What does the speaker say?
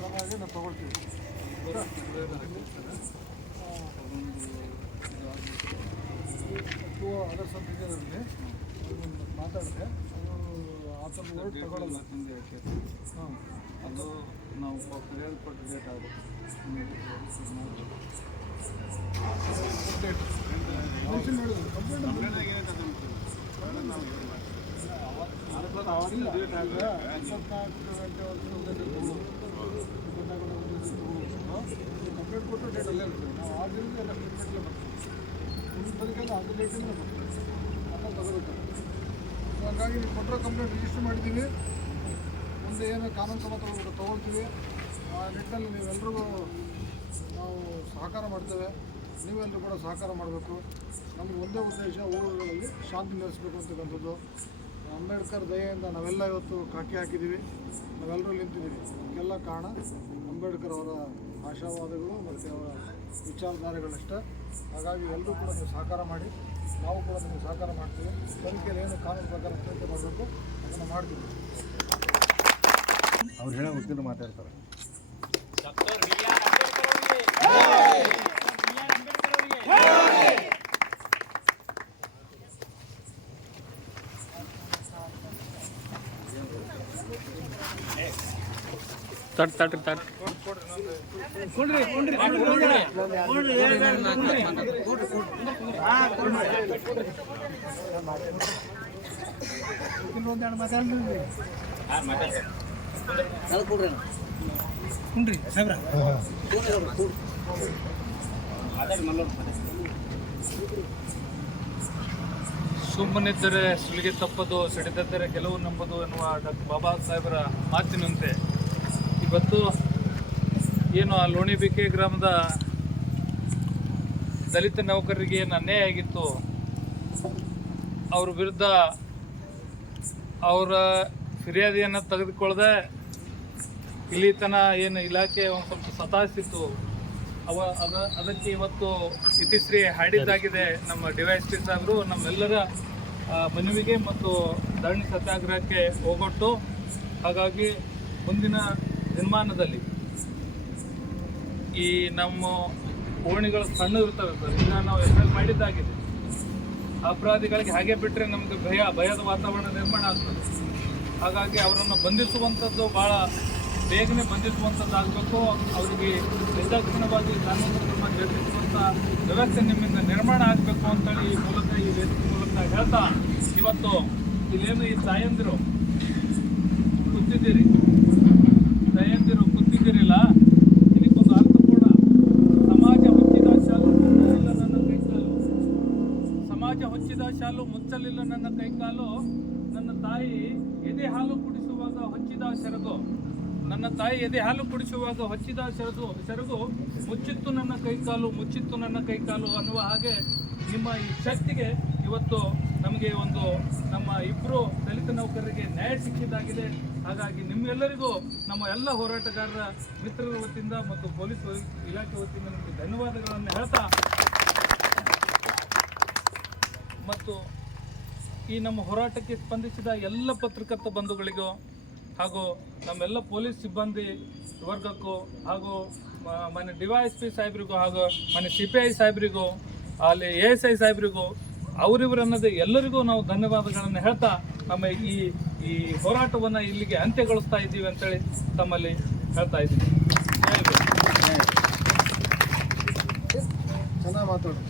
ಕ್ರಮವಾಗಿ ನಾವು ತಗೊಳ್ತೀವಿ. ಅದರ್ ಸಬ್ಜೆಕ್ಟಲ್ಲಿ ಮಾತಾಡಿದೆ, ಅದು ಆ ಥರ ವರ್ಡ್ ತಗೊಳ್ಳಲ್ಲ. ಹಾಂ, ಅದು ನಾವು ಹೇಳ್ಕೊಟ್ಟು ಡೇಟ್ ಆಗಬೇಕು. ಕಂಪ್ಲೇಂಟ್ ಕೊಟ್ಟು ಡೇಟಲ್ಲೇ ಇರ್ತದೆ. ನಾವು ಆ ದಿನದಿಂದ ಎಲ್ಲ ಸ್ಟೇಟ್ಮೆಂಟ್ಲೇ ಬರ್ತೀವಿ. ಮುಂದಿನ ತನಕ ಅದು ಡೇಟಿಂದ ಬರ್ತೀವಿ, ಅದನ್ನು ತಗೋಬೇಕು. ಹಾಗಾಗಿ ನೀವು ಕೊಟ್ಟರೆ ಕಂಪ್ಲೇಂಟ್ ರಿಜಿಸ್ಟರ್ ಮಾಡಿದ್ದೀವಿ. ಮುಂದೆ ಏನೋ ಕಾನೂನು ಕ್ರಮ ತೊಗೊಳ್ತೀವಿ. ಆ ನಿಟ್ಟಿನಲ್ಲಿ ನೀವೆಲ್ಲರಿಗೂ ನಾವು ಸಹಕಾರ ಮಾಡ್ತೇವೆ. ನೀವೆಲ್ಲರೂ ಕೂಡ ಸಹಕಾರ ಮಾಡಬೇಕು. ನಮಗೆ ಒಂದೇ ಉದ್ದೇಶ, ಊರುಗಳಲ್ಲಿ ಶಾಂತಿ ನೆಲೆಸಬೇಕು ಅಂತಕ್ಕಂಥದ್ದು. ಅಂಬೇಡ್ಕರ್ ದಯೆಯಿಂದ ನಾವೆಲ್ಲ ಇವತ್ತು ಕಾಕಿ ಹಾಕಿದ್ದೀವಿ, ನಾವೆಲ್ಲರೂ ನಿಂತಿದ್ದೀವಿ. ಇದಕ್ಕೆಲ್ಲ ಕಾರಣ ಅಂಬೇಡ್ಕರ್ ಅವರ ಆಶಾವಾದಗಳು ಮತ್ತು ಅವರ ವಿಚಾರಧಾರೆಗಳಷ್ಟೇ. ಹಾಗಾಗಿ ಎಲ್ಲರೂ ಕೂಡ ನೀವು ಸಹಕಾರ ಮಾಡಿ, ನಾವು ಕೂಡ ನಿಮಗೆ ಸಹಕಾರ ಮಾಡ್ತೀವಿ. ತನಿಖೆಯಲ್ಲಿ ಏನು ಕಾನೂನು ಪ್ರಕಾರ ತನಿಖೆ ಮಾಡಬೇಕು ಅದನ್ನು ಮಾಡ್ತೀವಿ. ಅವ್ರು ಹೇಳೋ ಗೊತ್ತಿಲ್ಲ ಮಾತಾಡ್ತಾರೆ. ಸುಮ್ಮನಿದ್ದರೆ ಸುಲಿಗೆ ತಪ್ಪದು, ಸಿಡಿದಿದ್ದರೆ ಗೆಲುವು ನಂಬುದು ಎನ್ನುವ ಡಾಕ್ಟರ್ ಬಾಬಾ ಸಾಹೇಬರ ಮಾತಿನಂತೆ ಇವತ್ತು ಏನು ಆ ಲೋಣಿಬಿಕೆ ಗ್ರಾಮದ ದಲಿತ ನೌಕರರಿಗೆ ಏನು ಅನ್ಯಾಯ ಆಗಿತ್ತು, ಅವ್ರ ವಿರುದ್ಧ ಅವರ ಫಿರ್ಯಾದಿಯನ್ನು ತೆಗೆದುಕೊಳ್ಳದೆ ಇಲ್ಲಿ ತನ ಏನು ಇಲಾಖೆ ಒಂದು ಸ್ವಲ್ಪ ಸತಾಯಿಸಿತ್ತು, ಅದಕ್ಕೆ ಇವತ್ತು ಇತಿಶ್ರೀ ಹಾಡಿದ್ದಾಗಿದೆ ನಮ್ಮ ಡಿವೈಎಸ್ಪಿ ಸಾಹೇಬರು. ನಮ್ಮೆಲ್ಲರ ಮನವಿಗೆ ಮತ್ತು ಧರಣಿ ಸತ್ಯಾಗ್ರಹಕ್ಕೆ ಹೋಗೊಟ್ಟು, ಹಾಗಾಗಿ ಮುಂದಿನ ದಿನಮಾನದಲ್ಲಿ ಈ ನಮ್ಮ ಓಣಿಗಳು ಸಣ್ಣ ಇರ್ತವೆ ಸರ್. ಈಗ ನಾವು ಎಫ್ಐಆರ್ ಮಾಡಿದ್ದಾಗಿದೆ. ಅಪರಾಧಿಗಳಿಗೆ ಹಾಗೆ ಬಿಟ್ಟರೆ ನಮಗೆ ಭಯದ ವಾತಾವರಣ ನಿರ್ಮಾಣ ಆಗ್ತದೆ. ಹಾಗಾಗಿ ಅವರನ್ನು ಬಂಧಿಸುವಂಥದ್ದು ಭಾಳ ಬೇಗನೆ ಬಂಧಿಸುವಂಥದ್ದು ಆಗಬೇಕು. ಅವರಿಗೆ ನಿರ್ದಾಕ್ಷಿಣ್ಯವಾಗಿ ಕಾನೂನು ಕ್ರಮ ಜರುಗಿಸುವಂಥ ವ್ಯವಸ್ಥೆ ನಿಮ್ಮಿಂದ ನಿರ್ಮಾಣ ಆಗಬೇಕು ಅಂತೇಳಿ ಈ ಮೂಲಕ, ಈ ವೇದಿಕೆ ಮೂಲಕ ಹೇಳ್ತಾ, ಇವತ್ತು ಇಲ್ಲೇನು ಈ ತಾಯಂದಿರು ಕೂತಿದ್ದೀರಿಲ್ಲ, ಇದಕ್ಕೊಂದು ಅರ್ಥಪೂರ್ಣ. ಸಮಾಜ ಹೊಚ್ಚಿದ ಶಾಲು ಮುಚ್ಚಲಿಲ್ಲ ನನ್ನ ಕೈಕಾಲು, ಸಮಾಜ ಹೊಚ್ಚಿದ ಶಾಲು ಮುಚ್ಚಲಿಲ್ಲ ನನ್ನ ಕೈಕಾಲು, ನನ್ನ ತಾಯಿ ಎದೆ ಹಾಲು ಕುಡಿಸುವಾಗ ಹೊಚ್ಚಿದ ಸೆರಗು, ನನ್ನ ತಾಯಿ ಎದೆ ಹಾಲು ಕುಡಿಸುವಾಗ ಹೊಚ್ಚಿದ ಸೆರಗು ಮುಚ್ಚಿತ್ತು ನನ್ನ ಕೈಕಾಲು, ಮುಚ್ಚಿತ್ತು ನನ್ನ ಕೈಕಾಲು ಅನ್ನುವ ಹಾಗೆ ನಿಮ್ಮ ಈ ಶಕ್ತಿಗೆ ಇವತ್ತು ನಮಗೆ ಒಂದು ನಮ್ಮ ಇಬ್ಬರು ದಲಿತ ನೌಕರರಿಗೆ ನ್ಯಾಯ ಸಿಕ್ಕಿದ್ದಾಗಿದೆ. ಹಾಗಾಗಿ ನಿಮ್ಮೆಲ್ಲರಿಗೂ ನಮ್ಮ ಎಲ್ಲ ಹೋರಾಟಗಾರರ ಮಿತ್ರರ ವತಿಯಿಂದ ಮತ್ತು ಪೊಲೀಸ್ ಇಲಾಖೆ ವತಿಯಿಂದ ನಿಮಗೆ ಧನ್ಯವಾದಗಳನ್ನು ಹೇಳ್ತಾ, ಮತ್ತು ಈ ನಮ್ಮ ಹೋರಾಟಕ್ಕೆ ಸ್ಪಂದಿಸಿದ ಎಲ್ಲ ಪತ್ರಕರ್ತ ಬಂಧುಗಳಿಗೂ ಹಾಗೂ ನಮ್ಮೆಲ್ಲ ಪೊಲೀಸ್ ಸಿಬ್ಬಂದಿ ವರ್ಗಕ್ಕೂ ಹಾಗೂ ಮನೆ ಡಿವೈಎಸ್ಪಿ ಸಾಹೇಬರಿಗೂ ಹಾಗೂ ಮನೆ CPI ಸಾಹೇಬರಿಗೂ ಅಲ್ಲಿ ASI ಸಾಹೇಬರಿಗೂ ಅವರಿವರನ್ನದೇ ಎಲ್ಲರಿಗೂ ನಾವು ಧನ್ಯವಾದಗಳನ್ನು ಹೇಳ್ತಾ ನಮ್ಮ ಈ ಹೋರಾಟವನ್ನು ಇಲ್ಲಿಗೆ ಅಂತ್ಯಗೊಳಿಸ್ತಾ ಇದ್ದೀವಿ ಅಂತೇಳಿ ತಮ್ಮಲ್ಲಿ ಹೇಳ್ತಾ ಇದ್ದೀನಿ. ಚೆನ್ನಾಗಿ ಮಾತಾಡೋದು.